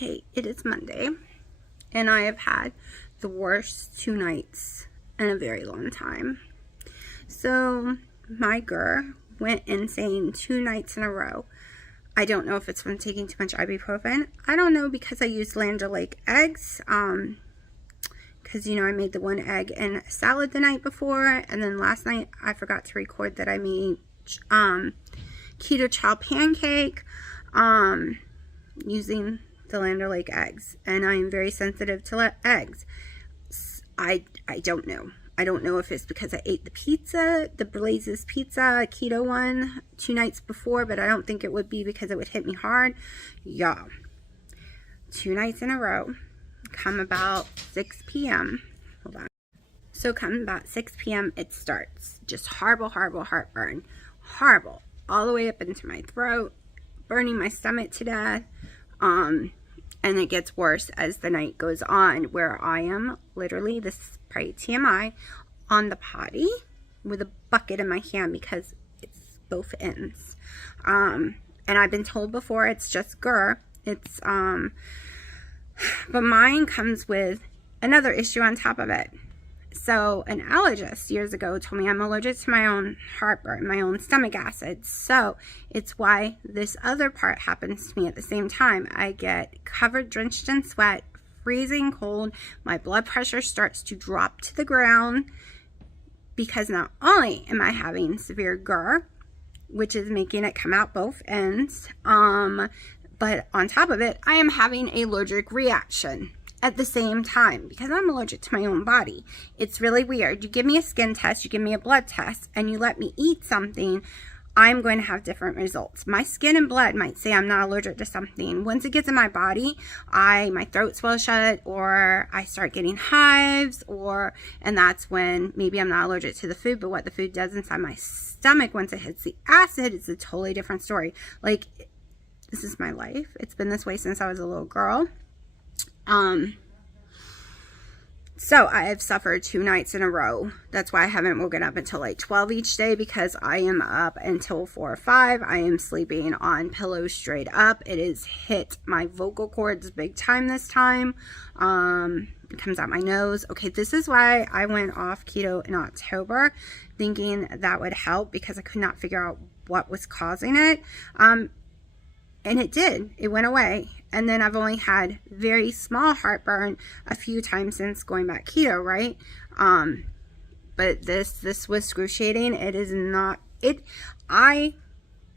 Okay, it is Monday, and I have had the worst 2 nights in a very long time. So, my GER went insane 2 nights in a row. I don't know if it's from taking too much ibuprofen. I don't know because I used Land O'Lakes eggs, because, you know, I made the 1 egg and salad the night before, and then last night I forgot to record that I made keto chow pancake, using the Land O'Lakes eggs, and I am very sensitive to eggs. I don't know. I don't know if it's because I ate the pizza, the Blaze's pizza, keto one, 2 nights before, but I don't think it would be because it would hit me hard. Yeah. 2 nights in a row. Come about 6 p.m. Hold on. So come about 6 p.m. it starts. Just horrible, horrible heartburn. Horrible. All the way up into my throat. Burning my stomach to death. And it gets worse as the night goes on, where I am literally, this is probably TMI, on the potty with a bucket in my hand because it's both ends. And I've been told before it's just GER. It's, but mine comes with another issue on top of it. So an allergist years ago told me I'm allergic to my own heartburn, my own stomach acid. So it's why this other part happens to me at the same time. I get covered, drenched in sweat, freezing cold. My blood pressure starts to drop to the ground because not only am I having severe GER, which is making it come out both ends, but on top of it, I am having an allergic reaction at the same time because I'm allergic to my own body. It's really weird. You give me a skin test, you give me a blood test, and you let me eat something, I'm going to have different results. My skin and blood might say I'm not allergic to something. Once it gets in my body, my throat swells shut, or I start getting hives, and that's when maybe I'm not allergic to the food, but what the food does inside my stomach once it hits the acid, it's a totally different story. Like, this is my life. It's been this way since I was a little girl. So I have suffered 2 nights in a row. That's why I haven't woken up until like 12 each day, because I am up until 4 or 5. I am sleeping on pillows straight up. It has hit my vocal cords big time this time. It comes out my nose. Okay, this is why I went off keto in October, thinking that would help because I could not figure out what was causing it. And it did. It went away. And then I've only had very small heartburn a few times since going back keto, right? But this was excruciating. It is not, I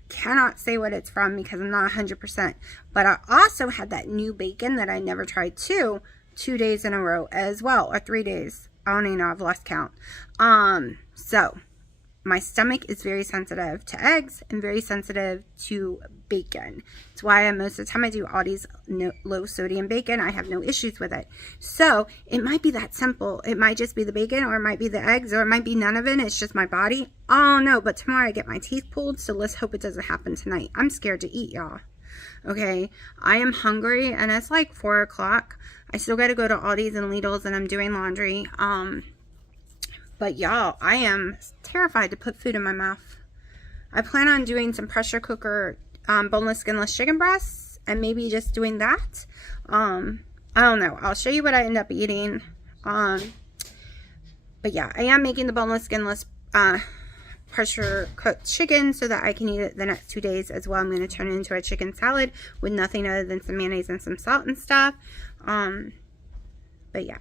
cannot say what it's from because I'm not 100%. But I also had that new bacon that I never tried 2 days in a row as well, or 3 days. I don't even know, I've lost count. So my stomach is very sensitive to eggs and very sensitive to bacon. It's why most of the time I do Aldi's low sodium bacon. I have no issues with it. So it might be that simple. It might just be the bacon, or it might be the eggs, or it might be none of it. It's just my body. Oh no, but tomorrow I get my teeth pulled, so let's hope it doesn't happen tonight. I'm scared to eat, y'all. Okay, I am hungry, and it's like 4 o'clock. I still got to go to Aldi's and Lidl's, and I'm doing laundry. But y'all, I am terrified to put food in my mouth. I plan on doing some pressure cooker boneless, skinless chicken breasts, and maybe just doing that. I don't know. I'll show you what I end up eating. But yeah, I am making the boneless, skinless pressure cooked chicken so that I can eat it the next 2 days as well. I'm going to turn it into a chicken salad with nothing other than some mayonnaise and some salt and stuff. But yeah.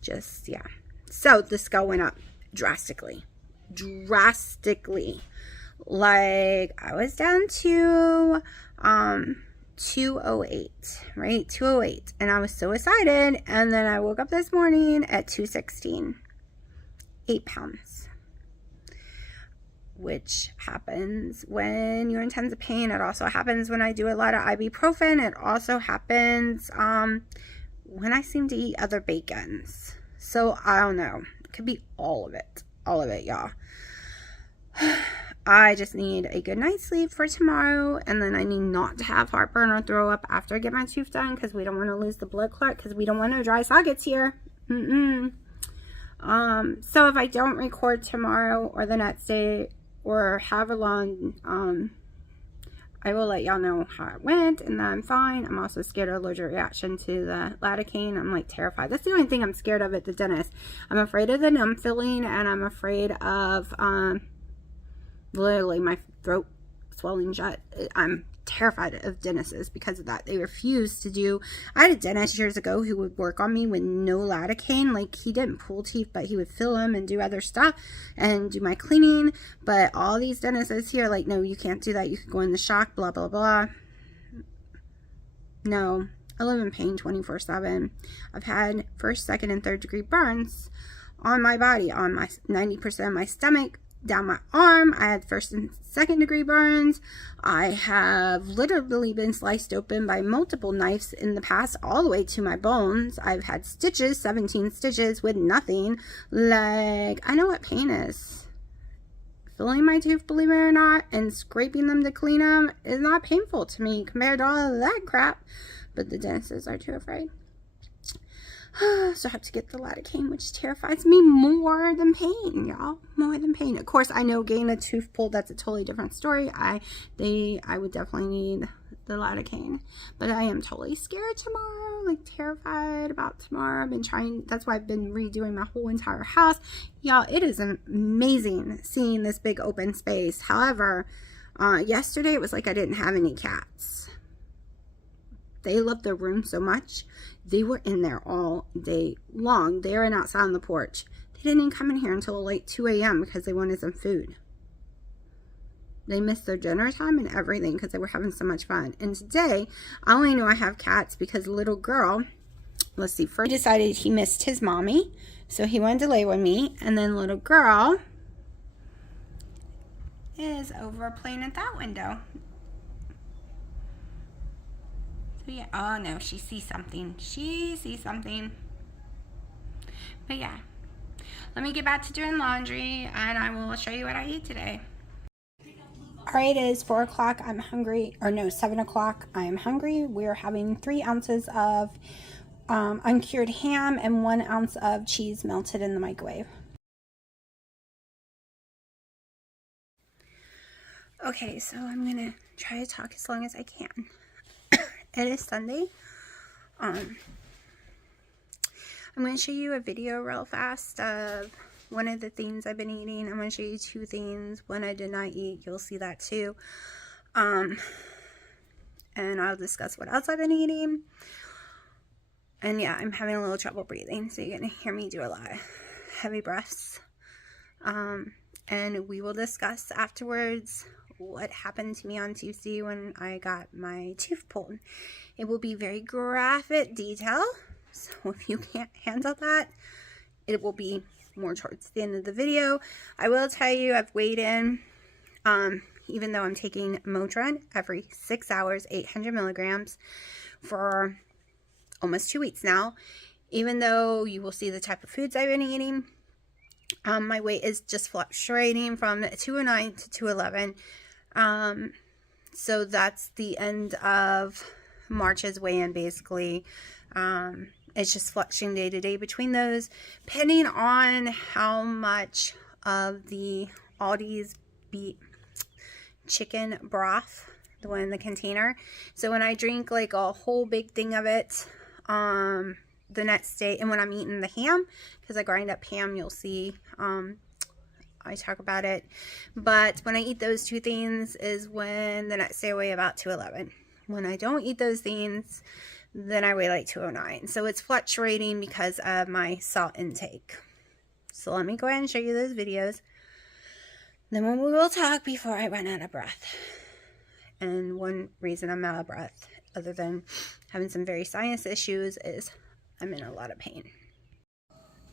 Just, yeah. So the scale went up drastically. Like, I was down to 208, right? 208. And I was so excited. And then I woke up this morning at 216. 8 pounds. Which happens when you're in tons of pain. It also happens when I do a lot of ibuprofen. It also happens when I seem to eat other bacons. So, I don't know. It could be all of it. All of it, y'all. I just need a good night's sleep for tomorrow. And then I need not to have heartburn or throw up after I get my tooth done. Because we don't want to lose the blood clot. Because we don't want no dry sockets here. So, if I don't record tomorrow or the next day or however long, I will let y'all know how it went, and that I'm fine. I'm also scared of allergic reaction to the lidocaine. I'm like terrified. That's the only thing I'm scared of at the dentist. I'm afraid of the numb feeling, and I'm afraid of literally my throat swelling shut. I'm terrified of dentists because of that. They refuse to do. I had a dentist years ago who would work on me with no lidocaine. Like, he didn't pull teeth, but he would fill them and do other stuff and do my cleaning. But all these dentists here, like, no, you can't do that. You could go in the shock, blah blah blah. No, I live in pain 24/7. I've had first, second, and third degree burns on my body, on my 90% of my stomach, down my arm. I had first and second degree burns. I have literally been sliced open by multiple knives in the past, all the way to my bones. I've had stitches, 17 stitches with nothing. Like, I know what pain is. Filling my tooth, believe it or not, and scraping them to clean them is not painful to me compared to all of that crap. But the dentists are too afraid. So I have to get the lidocaine, which terrifies me more than pain, y'all. More than pain. Of course, I know getting a tooth pulled, that's a totally different story. I would definitely need the lidocaine. But I am totally scared tomorrow, like terrified about tomorrow. I've been trying, that's why I've been redoing my whole entire house. Y'all, it is amazing seeing this big open space. However, yesterday it was like I didn't have any cats. They loved their room so much. They were in there all day long. They were outside on the porch. They didn't even come in here until like 2 a.m. because they wanted some food. They missed their dinner time and everything because they were having so much fun. And today, I only know I have cats because the little girl, let's see, first he decided he missed his mommy. So he wanted to lay with me. And then little girl is over playing at that window. Yeah. Oh no, she sees something. She sees something. But yeah, let me get back to doing laundry and I will show you what I eat today. Alright, it is 4 o'clock. I'm hungry. Or no, 7 o'clock. I am hungry. We're having 3 ounces of uncured ham and 1 ounce of cheese melted in the microwave. Okay, so I'm gonna try to talk as long as I can. It is Sunday. I'm going to show you a video real fast of one of the things I've been eating. I'm going to show you 2 things. One I did not eat. You'll see that too. And I'll discuss what else I've been eating. And yeah, I'm having a little trouble breathing, so you're going to hear me do a lot of heavy breaths. And we will discuss afterwards what happened to me on Tuesday when I got my tooth pulled. It will be very graphic detail, so if you can't handle that, it will be more towards the end of the video. I will tell you I've weighed in, even though I'm taking Motrin every 6 hours, 800 milligrams for almost 2 weeks now. Even though you will see the type of foods I've been eating, my weight is just fluctuating from 209 to 211. So that's the end of March's weigh-in basically. It's just fluctuating day to day between those, depending on how much of the Aldi's beef chicken broth, the one in the container. So when I drink like a whole big thing of it, the next day, and when I'm eating the ham, because I grind up ham, you'll see, I talk about it. But when I eat those 2 things is when the next day I weigh about 211. When I don't eat those things, then I weigh like 209. So it's fluctuating because of my salt intake. So let me go ahead and show you those videos. Then we will talk before I run out of breath. And one reason I'm out of breath, other than having some very sinus issues, is I'm in a lot of pain.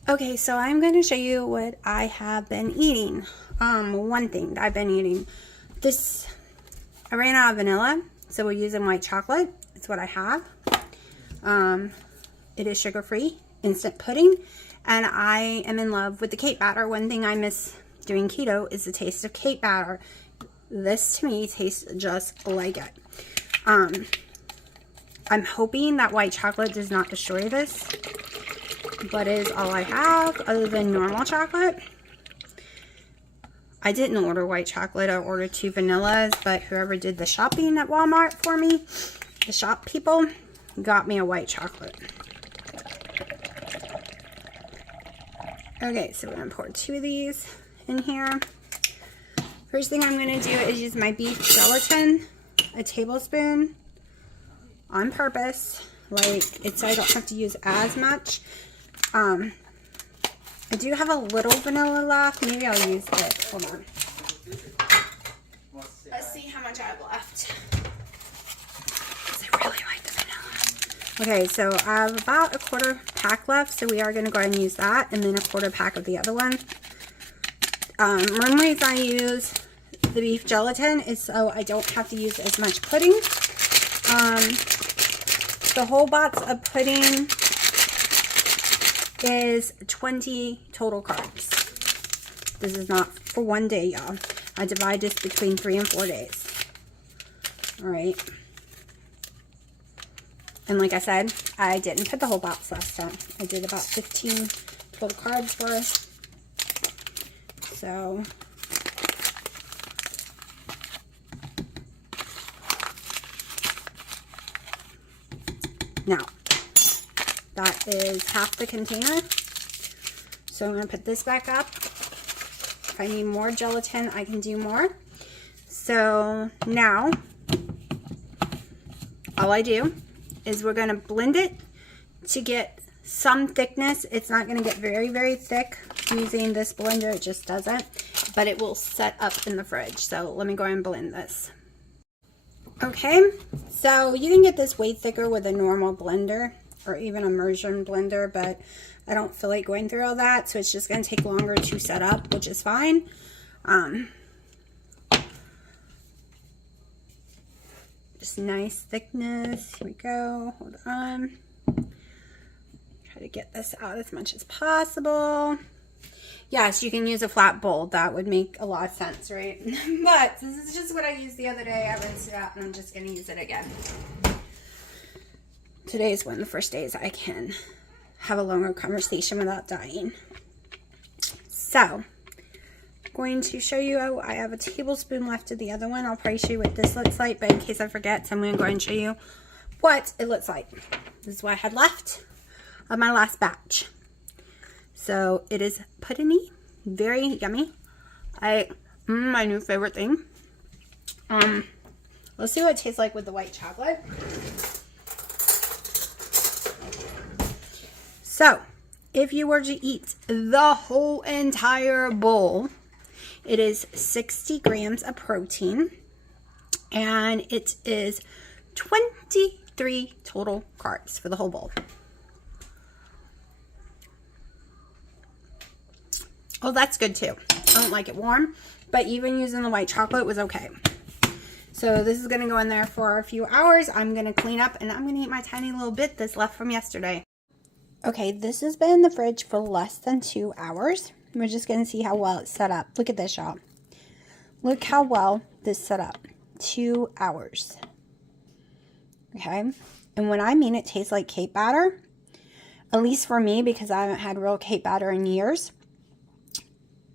Okay, so I'm going to show you what I have been eating. One thing that I've been eating. I ran out of vanilla, so we're using white chocolate. It's what I have. It is sugar-free, instant pudding, and I am in love with the cake batter. One thing I miss doing keto is the taste of cake batter. This, to me, tastes just like it. I'm hoping that white chocolate does not destroy this, but it is all I have other than normal chocolate. I didn't order white chocolate. I ordered 2 vanillas, but whoever did the shopping at Walmart for me, the shop people, got me a white chocolate. Okay, so we're going to pour 2 of these in here. First thing I'm going to do is use my beef gelatin, a tablespoon, on purpose, like it's so I don't have to use as much. I do have a little vanilla left. Maybe I'll use it. Hold on. Let's see how much I have left. I really like the vanilla. Okay, so I have about a 1/4 pack left, so we are going to go ahead and use that, and then a 1/4 pack of the other one. One reason I use the beef gelatin is so I don't have to use as much pudding. The whole box of pudding is 20 total carbs. This is not for one day, y'all. I divide this between 3 and 4 days. Alright. And like I said, I didn't put the whole box last time. I did about 15 total carbs worth. So now, that is half the container. So I'm going to put this back up. If I need more gelatin, I can do more. So now, all I do is we're going to blend it to get some thickness. It's not going to get very, very thick using this blender. It just doesn't. But it will set up in the fridge. So let me go ahead and blend this. Okay, so you can get this way thicker with a normal blender or even immersion blender, but I don't feel like going through all that, so it's just going to take longer to set up, which is fine. Just nice thickness. Here we go. Hold on. Try to get this out as much as possible. Yes, you can use a flat bowl. That would make a lot of sense, right? But this is just what I used the other day. I rinsed it out and I'm just going to use it again. Today is one of the first days I can have a longer conversation without dying. So, I'm going to show you, I have a tablespoon left of the other one. I'll probably show you what this looks like, but in case I forget, so I'm going to go ahead and show you what it looks like. This is what I had left of my last batch. So it is puddingy, very yummy. My new favorite thing. Let's see what it tastes like with the white chocolate. So, if you were to eat the whole entire bowl, it is 60 grams of protein, and it is 23 total carbs for the whole bowl. Oh, that's good too. I don't like it warm, but even using the white chocolate was okay. So this is going to go in there for a few hours. I'm going to clean up, and I'm going to eat my tiny little bit that's left from yesterday. Okay, this has been in the fridge for less than 2 hours. We're just going to see how well it's set up. Look at this, y'all. Look how well this set up. 2 hours. Okay, and when I mean it tastes like cake batter, at least for me, because I haven't had real cake batter in years,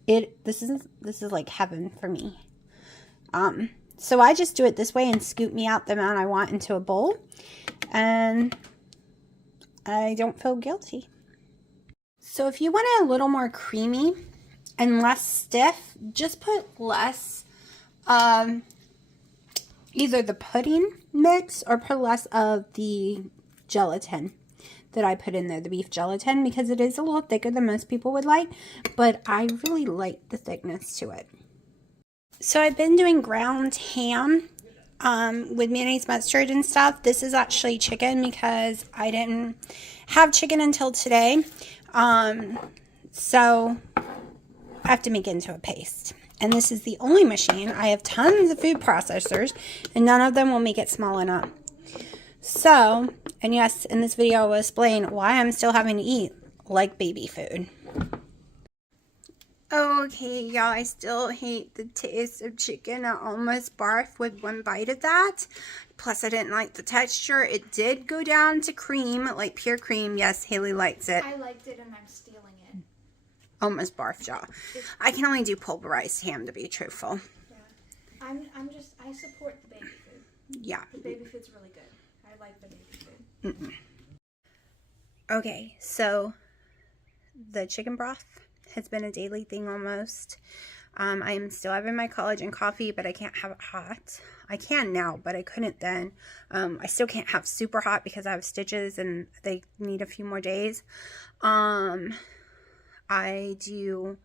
this is like heaven for me. So I just do it this way and scoop me out the amount I want into a bowl, and I don't feel guilty. So if you want it a little more creamy and less stiff, just put less either the pudding mix or put less of the gelatin that I put in there, the beef gelatin, because it is a little thicker than most people would like, but I really like the thickness to it. So I've been doing ground ham with mayonnaise, mustard, and stuff. This is actually chicken because I didn't have chicken until today. So I have to make it into a paste. And this is the only machine. I have tons of food processors, and none of them will make it small enough. So, and yes, in this video I will explain why I'm still having to eat like baby food. Okay, y'all, I still hate the taste of chicken. I almost barfed with one bite of that. Plus, I didn't like the texture. It did go down to cream, like pure cream. Yes, Haley likes it. I liked it and I'm stealing it. almost barfed, y'all. I can only do pulverized ham, to be truthful. Yeah. I support the baby food. Yeah. The baby food's really good. I like the baby food. Okay, so the chicken broth has been a daily thing almost. I'm still having my collagen coffee, but I can't have it hot. I can now, but I couldn't then. I still can't have super hot because I have stitches and they need a few more days. I do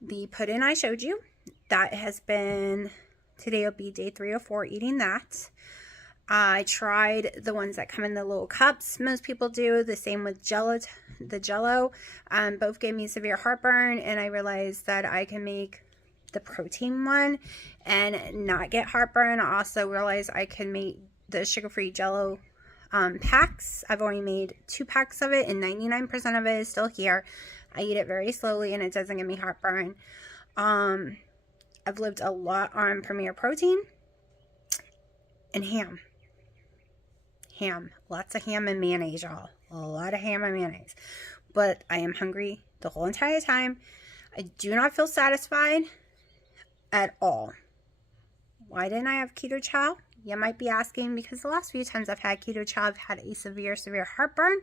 the pudding I showed you. That has been, today will be day 3 or 4 eating that. I tried the ones that come in the little cups. Most people do the same with the Jello. Both gave me severe heartburn, and I realized that I can make the protein one and not get heartburn. I also realized I can make the sugar-free Jello packs. I've already made 2 packs of it, and 99% of it is still here. I eat it very slowly, and it doesn't give me heartburn. I've lived a lot on Premier Protein and ham. Lots of ham and mayonnaise, y'all. A lot of ham and mayonnaise. But I am hungry the whole entire time. I do not feel satisfied at all. Why didn't I have keto chow? You might be asking, because the last few times I've had keto chow, I've had a severe heartburn.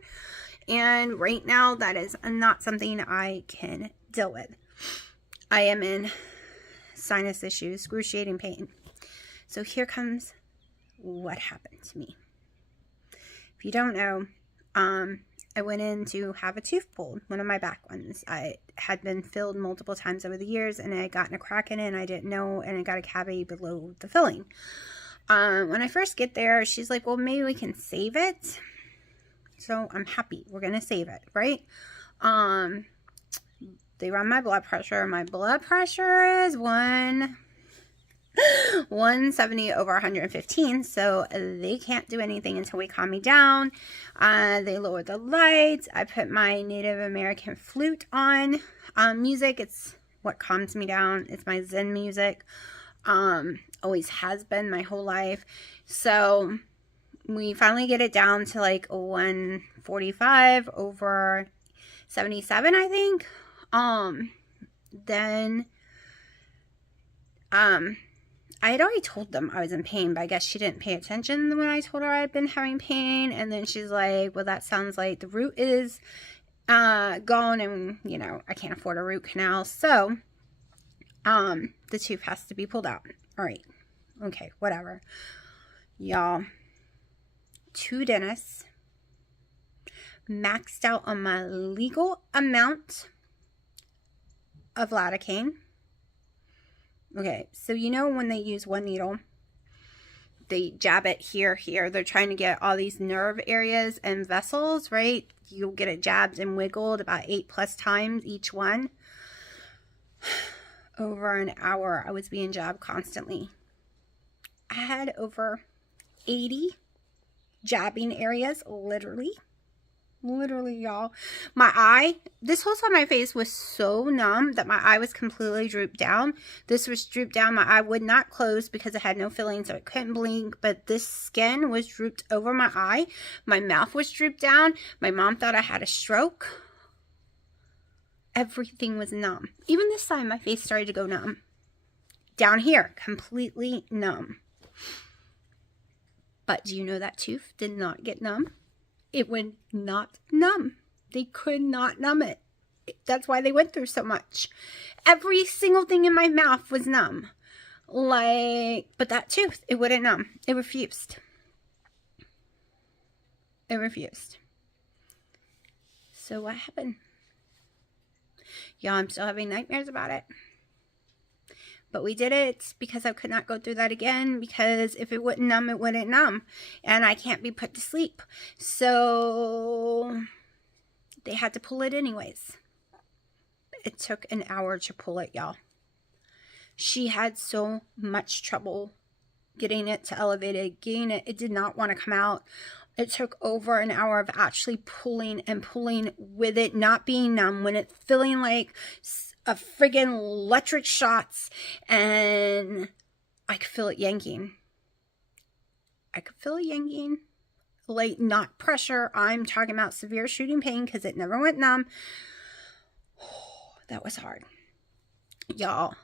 And right now, that is not something I can deal with. I am in sinus issues, excruciating pain. So here comes what happened to me. If you don't know, I went in to have a tooth pulled, one of my back ones. I had been filled multiple times over the years, and I had gotten a crack in it, and I didn't know, and I got a cavity below the filling. When I first get there, she's like, well, maybe we can save it. So I'm happy. We're going to save it, right? They run my blood pressure. My blood pressure is 170 over 115, so they can't do anything until we calm me down. They lower the lights. I put my Native American flute on. Music, it's what calms me down. It's my Zen music. Always has been my whole life. So we finally get it down to like 145 over 77, I think. Then I had already told them I was in pain, but I guess she didn't pay attention when I told her I had been having pain. And then she's like, well, that sounds like the root is gone, and, you know, I can't afford a root canal. So the tooth has to be pulled out. All right. Okay, whatever. Y'all, 2 dentists, maxed out on my legal amount of lidocaine. Okay, so you know when they use one needle, they jab it here. They're trying to get all these nerve areas and vessels, right? You'll get it jabbed and wiggled about 8+ times each one. Over an hour, I was being jabbed constantly. I had over 80 jabbing areas, literally, y'all. My eye, this whole side of my face was so numb that my eye was completely drooped down. This was drooped down. My eye would not close because it had no filling, so it couldn't blink. But this skin was drooped over my eye. My mouth was drooped down. My mom thought I had a stroke. Everything was numb. Even this side, my face started to go numb. Down here, completely numb. But do you know that tooth did not get numb? It would not numb. They could not numb it. That's why they went through so much. Every single thing in my mouth was numb. But that tooth, it wouldn't numb. It refused. So what happened? Yeah, I'm still having nightmares about it. But we did it because I could not go through that again, because if it wouldn't numb, it wouldn't numb. And I can't be put to sleep. So they had to pull it anyways. It took an hour to pull it, y'all. She had so much trouble getting it to elevate it, getting it. It did not want to come out. It took over an hour of actually pulling and pulling with it not being numb, when it's feeling like a friggin' electric shots, and I could feel it yanking. Like, not pressure. I'm talking about severe shooting pain because it never went numb. that was hard. Y'all,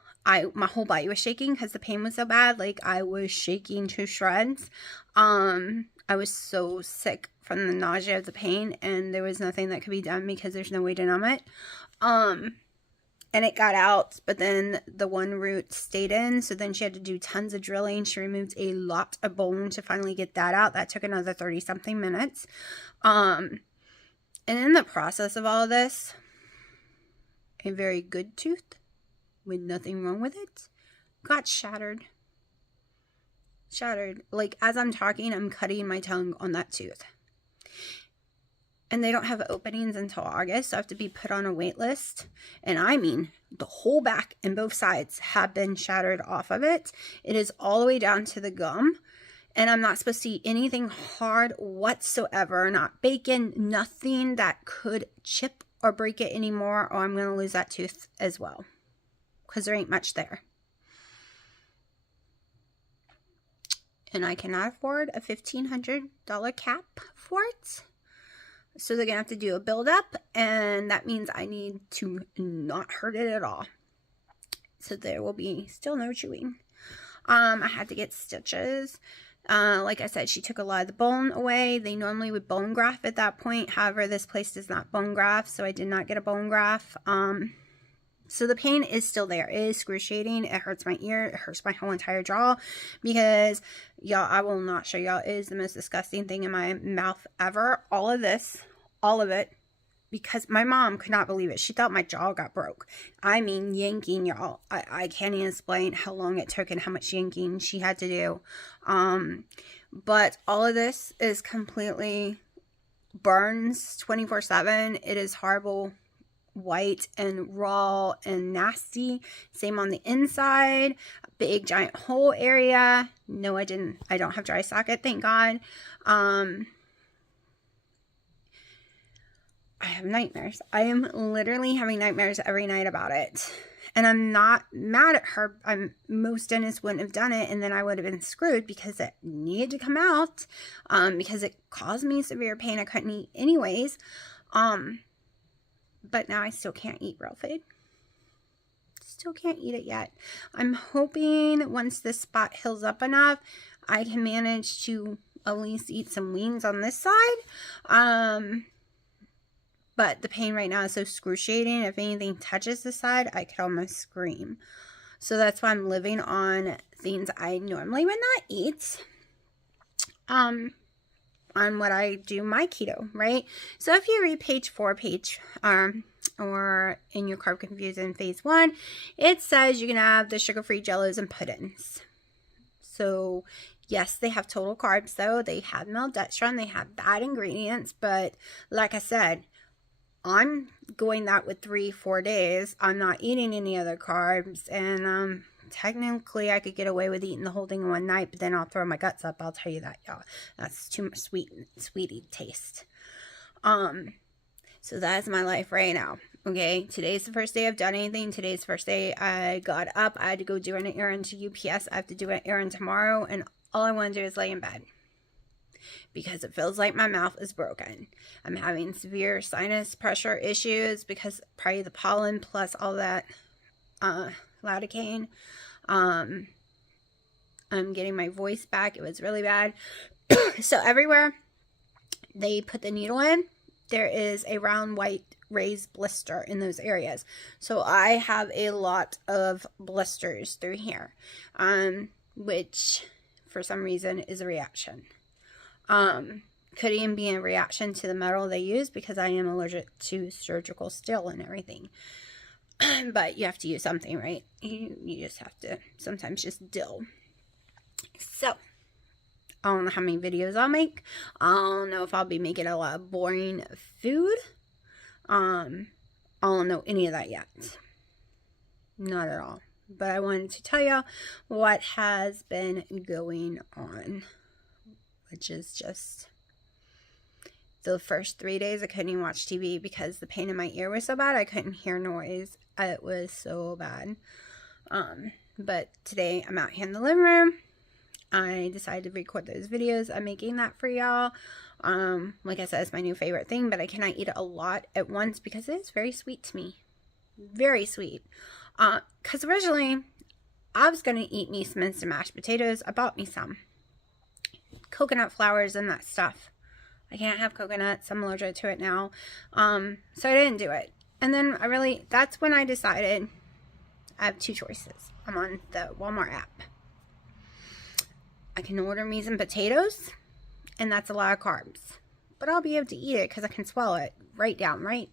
my whole body was shaking because the pain was so bad. Like, I was shaking to shreds. I was so sick from the nausea of the pain, and there was nothing that could be done because there's no way to numb it. And it got out, but then the one root stayed in, so then she had to do tons of drilling. She removed a lot of bone to finally get that out. That took another 30-something minutes. And in the process of all of this, a very good tooth with nothing wrong with it got shattered. Like, as I'm talking, I'm cutting my tongue on that tooth. And they don't have openings until August, so I have to be put on a wait list. And I mean, the whole back and both sides have been shattered off of it. It is all the way down to the gum. And I'm not supposed to eat anything hard whatsoever. Not bacon, nothing that could chip or break it anymore, or I'm going to lose that tooth as well. Because there ain't much there. And I cannot afford a $1,500 cap for it. So they're going to have to do a build-up, and that means I need to not hurt it at all. So there will be still no chewing. I had to get stitches. Like I said, she took a lot of the bone away. They normally would bone graft at that point. However, this place does not bone graft, so I did not get a bone graft. So the pain is still there. It is excruciating. It hurts my ear. It hurts my whole entire jaw because, y'all, I will not show y'all. It is the most disgusting thing in my mouth ever. All of this, all of it, because my mom could not believe it. She thought my jaw got broke. I mean, yanking, y'all. I can't even explain how long it took and how much yanking she had to do. But all of this is completely burns 24/7. It is horrible. White and raw and nasty. Same on the inside. Big giant hole area. No, I don't have dry socket, thank God. I have nightmares. I am literally having nightmares every night about it. And I'm not mad at her. Most dentists wouldn't have done it, and then I would have been screwed because it needed to come out. Because it caused me severe pain. I couldn't eat anyways. But now I still can't eat real food. Still can't eat it yet. I'm hoping once this spot heals up enough, I can manage to at least eat some wings on this side. But the pain right now is so excruciating. If anything touches this side, I could almost scream. So that's why I'm living on things I normally would not eat. On what I do my keto, right? So if you read page 4, or in your Carb Confusion phase 1, it says you can have the sugar-free jellos and puddings. So yes, they have total carbs though. They have maltodextrin. They have bad ingredients, but like I said, I'm going that with 3-4 days. I'm not eating any other carbs, and technically I could get away with eating the whole thing in one night, but then I'll throw my guts up. I'll tell you that, y'all. That's too much sweetie taste. So that's my life right now. Okay, today's the first day I've done anything. Today's the first day I got up. I had to go do an errand to UPS. I have to do an errand tomorrow, and all I want to do is lay in bed because it feels like my mouth is broken. I'm having severe sinus pressure issues because probably the pollen plus all that lidocaine. I'm getting my voice back. It was really bad. So everywhere they put the needle in, there is a round white raised blister in those areas. So I have a lot of blisters through here, which for some reason is a reaction. Could even be a reaction to the metal they use because I am allergic to surgical steel and everything. But you have to use something, right? You just have to sometimes just deal. So I don't know how many videos I'll make. I don't know if I'll be making a lot of boring food. I don't know any of that yet. Not at all. But I wanted to tell you what has been going on, which is just the first 3 days I couldn't even watch TV because the pain in my ear was so bad. I couldn't hear noise. It was so bad. But today I'm out here in the living room. I decided to record those videos. I'm making that for y'all. Like I said, it's my new favorite thing, but I cannot eat it a lot at once because it is very sweet to me. very sweet. Because originally I was going to eat me some instant mashed potatoes. I bought me some coconut flours and that stuff. I can't have coconuts. I'm allergic to it now. So I didn't do it. And then that's when I decided I have two choices. I'm on the Walmart app. I can order me some potatoes, and that's a lot of carbs. But I'll be able to eat it because I can swallow it right down, right?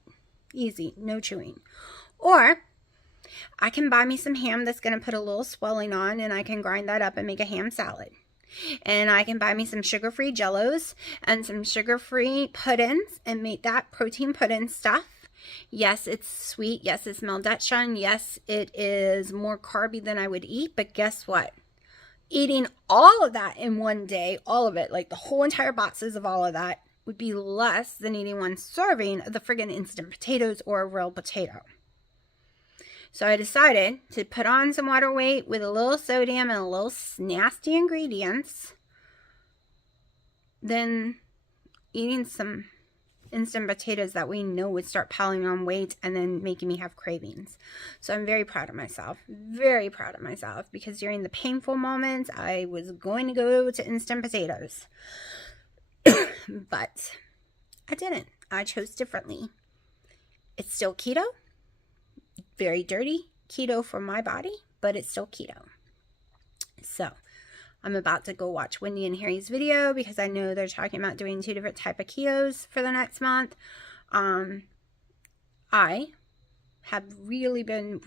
Easy, no chewing. Or I can buy me some ham that's going to put a little swelling on, and I can grind that up and make a ham salad. And I can buy me some sugar-free jellos and some sugar-free puddings and make that protein pudding stuff. Yes, it's sweet. Yes, it's maltodextrin. Yes, it is more carby than I would eat. But guess what? Eating all of that in one day, all of it, like the whole entire boxes of all of that, would be less than eating one serving of the friggin' instant potatoes or a real potato. So I decided to put on some water weight with a little sodium and a little nasty ingredients, then eating some instant potatoes that we know would start piling on weight and then making me have cravings. So I'm very proud of myself, because during the painful moments, I was going to go to instant potatoes. But I didn't. I chose differently. It's still keto. Very dirty keto for my body, but it's still keto. So I'm about to go watch Wendy and Harry's video because I know they're talking about doing 2 different type of ketos for the next month. I have really been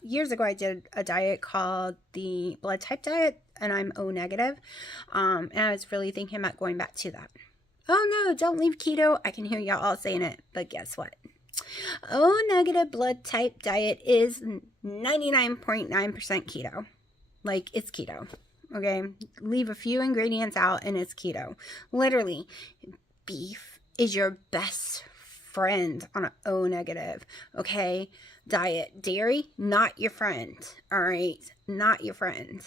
years ago I did a diet called the blood type diet, and I'm O negative. And I was really thinking about going back to that. Oh no, don't leave keto. I can hear y'all all saying it, but guess what? O negative blood type diet is 99.9% keto. Like, it's keto. Okay, leave a few ingredients out and it's keto. Literally, beef is your best friend on an O negative, okay, diet. Dairy, not your friend, all right, not your friend.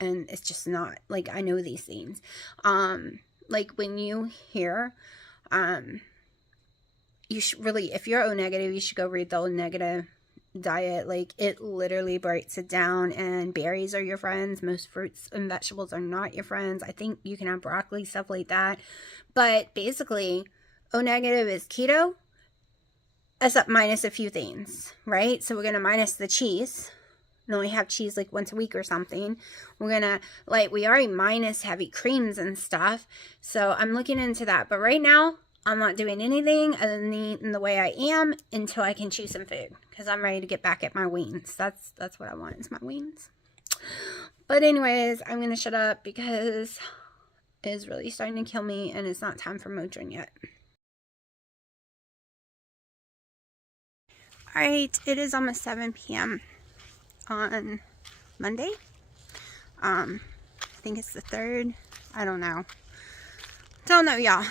And it's just not, like, I know these things. Like, when you hear, you should really, if you're O negative, you should go read the O negative diet. Like, it literally breaks it down, and berries are your friends. Most fruits and vegetables are not your friends. I think you can have broccoli, stuff like that, but basically O negative is keto, except minus a few things, right? So we're gonna minus the cheese and only have cheese like once a week or something. We're gonna, like, we already minus heavy creams and stuff, so I'm looking into that. But right now I'm not doing anything other than eating the way I am until I can chew some food, because I'm ready to get back at my wings. That's what I want, is my wings. But anyways, I'm gonna shut up because it is really starting to kill me, and it's not time for Motrin yet. Alright, it is almost 7 p.m. on Monday. I think it's the 3rd. I don't know. Don't know, y'all.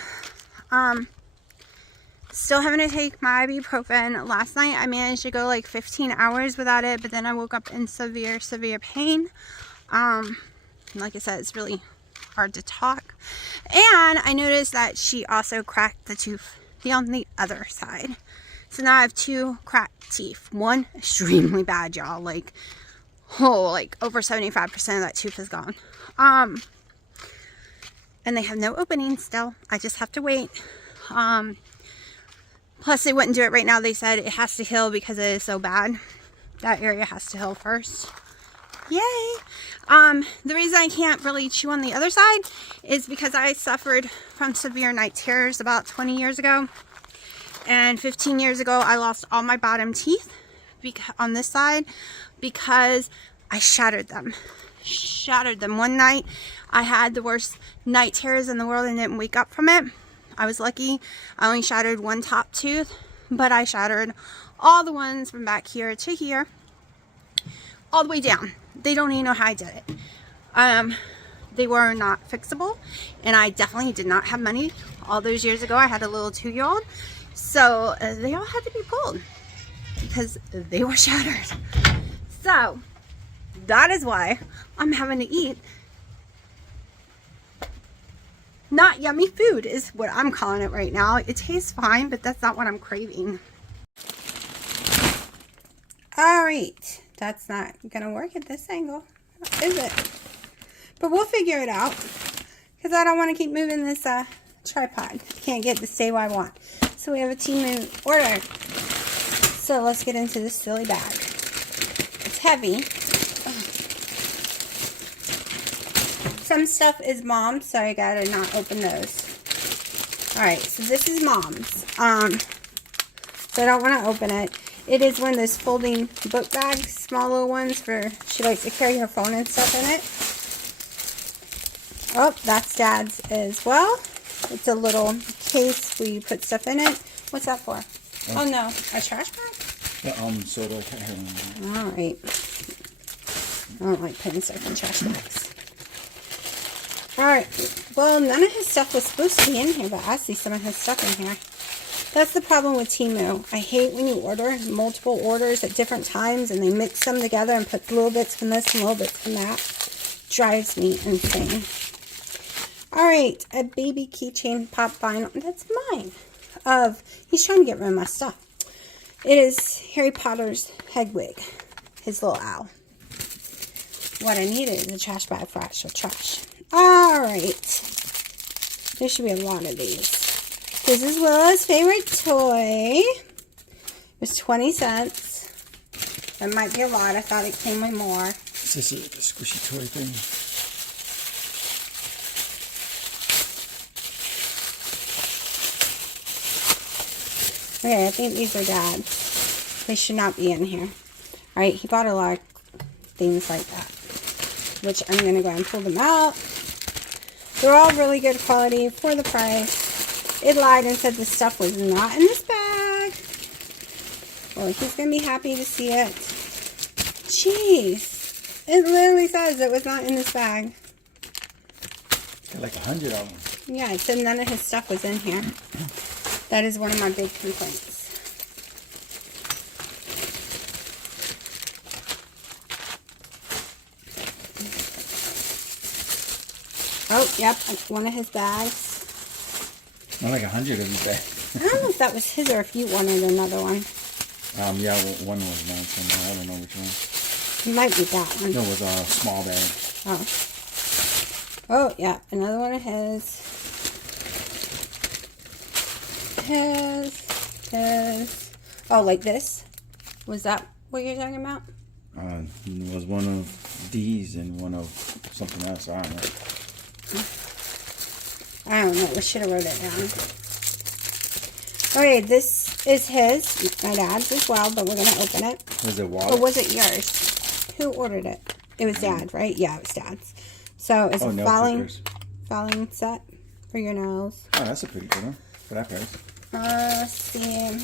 Still having to take my ibuprofen. Last night I managed to go like 15 hours without it, but then I woke up in severe pain. Like I said, it's really hard to talk. And I noticed that she also cracked the tooth on the other side. So now I have 2 cracked teeth. One extremely bad, y'all. Like, oh, like over 75% of that tooth is gone. And they have no opening still. I just have to wait. Plus they wouldn't do it right now. They said it has to heal because it is so bad. That area has to heal first. Yay! The reason I can't really chew on the other side is because I suffered from severe night terrors about 20 years ago. And 15 years ago, I lost all my bottom teeth on this side because I shattered them. One night, I had the worst night terrors in the world and didn't wake up from it. I was lucky. I only shattered one top tooth, but I shattered all the ones from back here to here, all the way down. They don't even know how I did it. They were not fixable, and I definitely did not have money. All those years ago, I had a little 2-year-old. So they all had to be pulled because they were shattered. So that is why I'm having to eat not yummy food, is what I'm calling it right now. It tastes fine, but that's not what I'm craving. All right. That's not going to work at this angle, is it? But we'll figure it out. Because I don't want to keep moving this tripod. Can't get to stay where I want. So we have a TEMU order. So let's get into this silly bag. It's heavy. Some stuff is Mom's, so I gotta not open those. Alright, so this is Mom's. So I don't want to open it. It is one of those folding book bags, small little ones for, she likes to carry her phone and stuff in it. Oh, that's Dad's as well. It's a little case where you put stuff in it. What's that for? Oh no, a trash bag? The soda. Alright. I don't like putting stuff in trash bags. Alright, well, none of his stuff was supposed to be in here, but I see some of his stuff in here. That's the problem with TEMU. I hate when you order multiple orders at different times and they mix them together and put little bits from this and little bits from that. Drives me insane. Alright, a baby keychain pop vinyl. That's mine. He's trying to get rid of my stuff. It is Harry Potter's head wig. His little owl. What I needed is a trash bag for actual trash. Alright. There should be a lot of these. This is Willa's favorite toy. It was 20 cents. That might be a lot. I thought it came with more. Is this a squishy toy thing? Okay, I think these are Dad's. They should not be in here. Alright, he bought a lot of things like that. Which I'm going to go ahead and pull them out. They're all really good quality for the price. It lied and said the stuff was not in this bag. Well, he's going to be happy to see it. Jeez. It literally says it was not in this bag. Got like 100 of them. Yeah, it said none of his stuff was in here. That is one of my big complaints. Oh, yep, that's one of his bags. Not like 100 of these bags. I don't know if that was his or if you wanted another one. Yeah, one was mine somewhere. I don't know which one. It might be that one. No, it was a small bag. Oh. Oh, yeah, another one of his. His. Oh, like this? Was that what you're talking about? It was one of these and one of something else. I don't know. I don't know. We should have wrote it down. Okay, this is his. My dad's as well, but we're going to open it. Was it wallet? Or was it yours? Who ordered it? It was Dad, right? Yeah, it was Dad's. So it's a filing set for your nails. Oh, that's a pretty good one for that price. Let's see.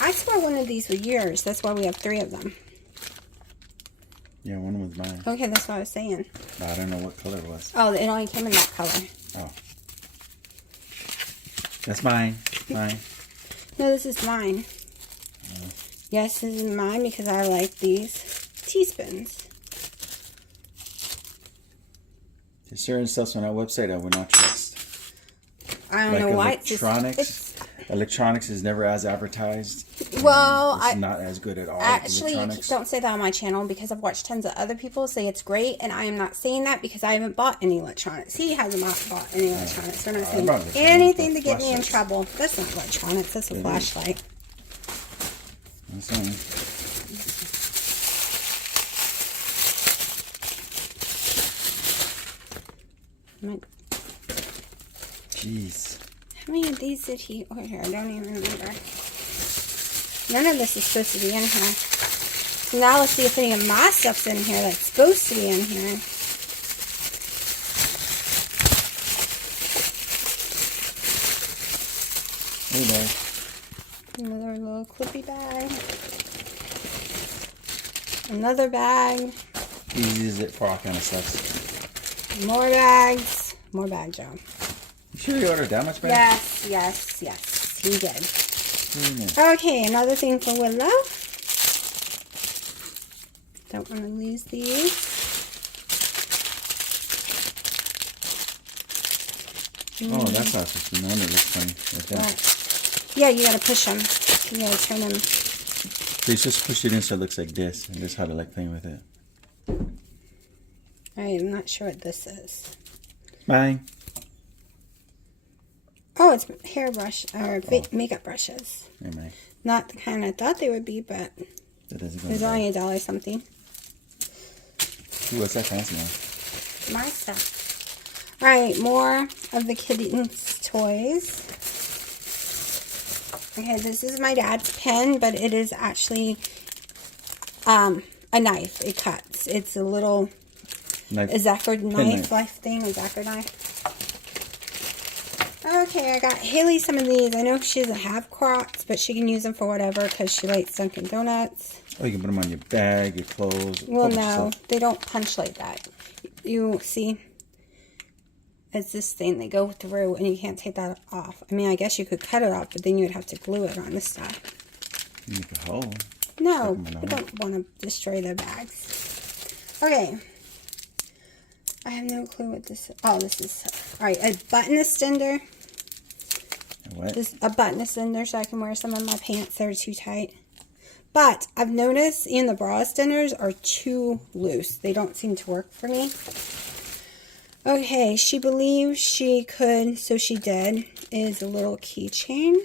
I swear one of these was yours. That's why we have 3 of them. Yeah, one was mine. Okay, that's what I was saying. But I don't know what color it was. Oh, it only came in that color. Oh. That's mine. Mine. No, this is mine. Yes, this is mine because I like these teaspoons. There's certain stuff on our website I would not trust. I don't know why. Electronics is never as advertised. Well, it's not as good at all. Actually, don't say that on my channel because I've watched tons of other people say it's great, and I am not saying that because I haven't bought any electronics. He has not bought any electronics. We're not saying anything to get me in trouble. That's not electronics. That's a flashlight. That's fine. Jeez. How many of these did he order? I don't even remember. None of this is supposed to be in here. So now let's see if any of my stuff's in here that's supposed to be in here. Hey there. Another little clippy bag. Another bag. He uses it for all kind of stuff. More bags. More bags, Joe. You sure you ordered that much bag? Yes, yes, yes. He did. Okay, another thing for Willow. Don't want to lose these. Oh, that's not 15. No wonder it looks funny. Right there. Yeah, you gotta push them. You gotta turn them They just push it in so it looks like this, and this is how they like playing with it. I'm not sure what this is. Mine. Oh, it's hairbrush or makeup brushes. Anyway, Not the kind I thought they would be, but that doesn't go. there's only $1 something. Ooh, what's that fancy one? My stuff. Alright, more of the kittens' toys. Okay, this is my dad's pen, but it is actually a knife. It cuts. It's a little Exacto knife thing. Exacto knife. Okay, I got Haley some of these. I know she doesn't have Crocs, but she can use them for whatever because she likes Dunkin' Donuts. Oh, you can put them on your bag, your clothes. Well, no, they don't punch like that. You see, it's this thing they go through, and you can't take that off. I mean, I guess you could cut it off, but then you would have to glue it on the stuff. You make a hole. No, I don't want to destroy their bags. Okay. I have no clue what this is. Oh, this is, alright, a button extender. What? A button extender so I can wear some of my pants that are too tight. But I've noticed even the bra extenders are too loose. They don't seem to work for me. Okay, she believed she could, so she did, is a little keychain.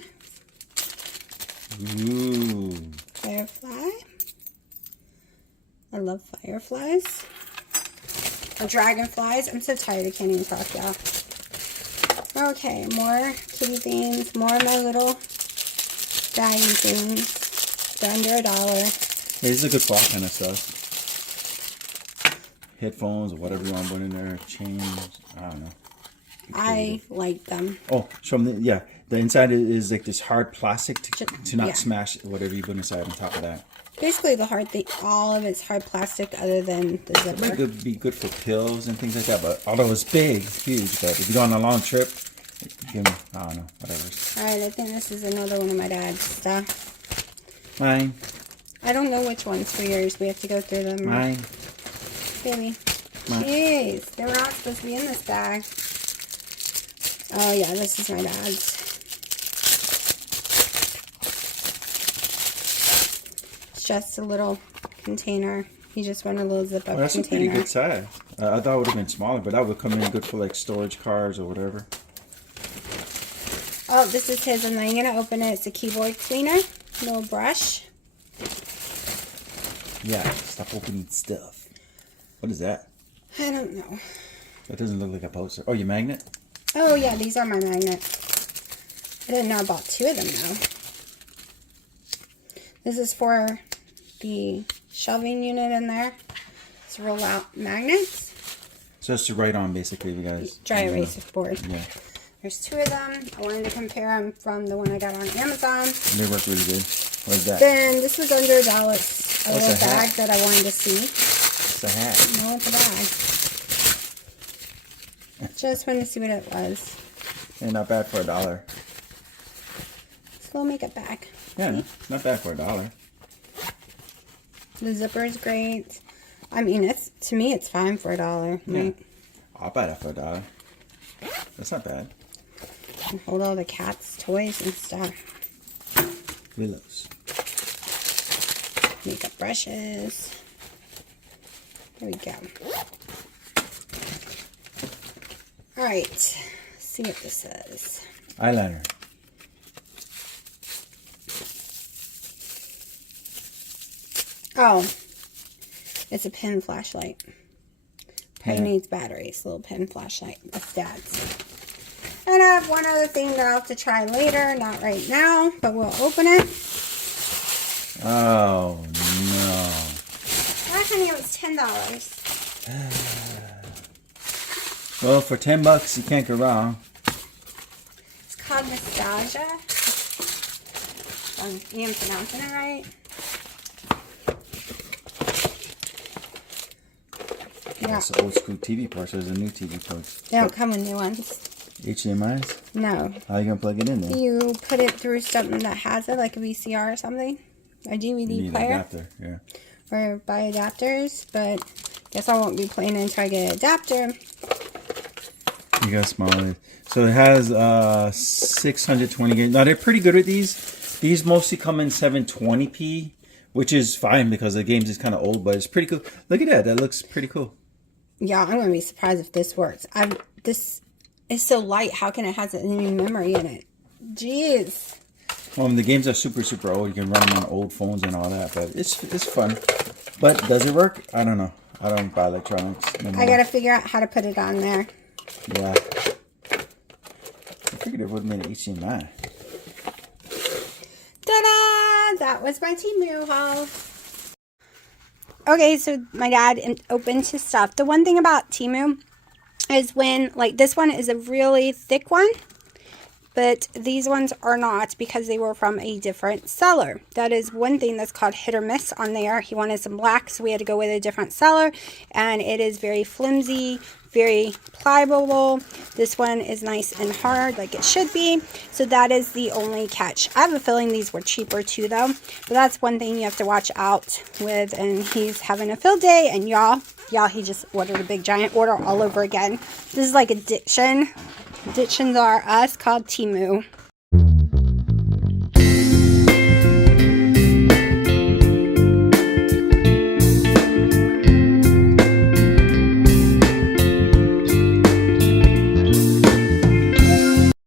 Ooh. Firefly. I love fireflies. Or dragonflies. I'm so tired I can't even talk, y'all. Okay, more kitty things. More of my little baggy things. They're under $1. Hey, this is a good fall kind of stuff. Headphones or whatever you want to put in there. Chains. I don't know. I like them. Oh, show them. Yeah, the inside is like this hard plastic to not smash whatever you put inside on top of that. Basically, the hard thing, all of it's hard plastic other than the zipper. It might be good for pills and things like that, but although it's big, it's huge, but if you go on a long trip, give me, I don't know, whatever. Alright, I think this is another one of my dad's stuff. Mine. I don't know which one's for yours. We have to go through them. Mine. Baby. Mine. Jeez, they were not supposed to be in this bag. Oh yeah, this is my dad's. Just a little container. He just wanted a little zip up That's container. a pretty good size. I thought it would have been smaller, but that would come in good for like storage cars or whatever. Oh, this is his. I'm not going to open it. It's a keyboard cleaner. Little brush. Yeah, stop opening stuff. What is that? I don't know. That doesn't look like a poster. Oh, your magnet? Oh yeah, these are my magnets. I didn't know about 2 of them though. This is for the shelving unit in there. It's roll out magnets. So it's to write on basically, you guys. Dry erase board. Yeah. There's 2 of them. I wanted to compare them from the one I got on Amazon. They work really good. What is that? Then this was under $1. A little bag that I wanted to see. It's a hat. No, it's a bag. Just wanted to see what it was. Hey, not bad for $1. It's a little makeup bag. Yeah, no, not bad for $1. The zipper is great. I mean, it's to me, it's fine for $1. Yeah. Right? I'll buy that for $1. That's not bad. And hold all the cat's toys and stuff. Willows. Makeup brushes. There we go. Alright. Let's see what this is. Eyeliner. Oh. It's a pen flashlight. Probably needs batteries. Little pen flashlight. That's Dad's. And I have one other thing that I'll have to try later. Not right now, but we'll open it. Oh, no. I honey, it was $10. Well, for $10, you can't go wrong. It's called Nostalgia. I am pronouncing it right. Yeah. That's an old school TV port, so there's a new TV port. They don't come with new ones. HDMI's? No. How are you going to plug it in there? You put it through something that has it, like a VCR or something. A DVD You need player. an adapter, yeah. Or buy adapters, but guess I won't be playing it until I get an adapter. You got smaller. So it has 620 gauge. Now they're pretty good with these. These mostly come in 720p which is fine because the games is kind of old, but it's pretty cool. Look at that. That looks pretty cool. Yeah, I'm gonna be surprised if this works. This is so light. How can it has any memory in it? Jeez. Well, the games are super, super old. You can run them on old phones and all that, but it's fun. But does it work? I don't know. I don't buy electronics anymore. I gotta figure out how to put it on there. Yeah. I figured it would have been HDMI. Ta-da! That was my TEMU haul. Okay, so my dad opened his stuff. The one thing about TEMU is when, like, this one is a really thick one, but these ones are not because they were from a different seller. That is one thing that's called hit or miss on there. He wanted some black, so we had to go with a different seller, and it is very flimsy, very pliable. This one is nice and hard like it should be, so that is the only catch. I have a feeling these were cheaper too though, but that's one thing you have to watch out with. And he's having a field day, and y'all, he just ordered a big giant order all over again. This is like addiction. Addictions are us, called TEMU.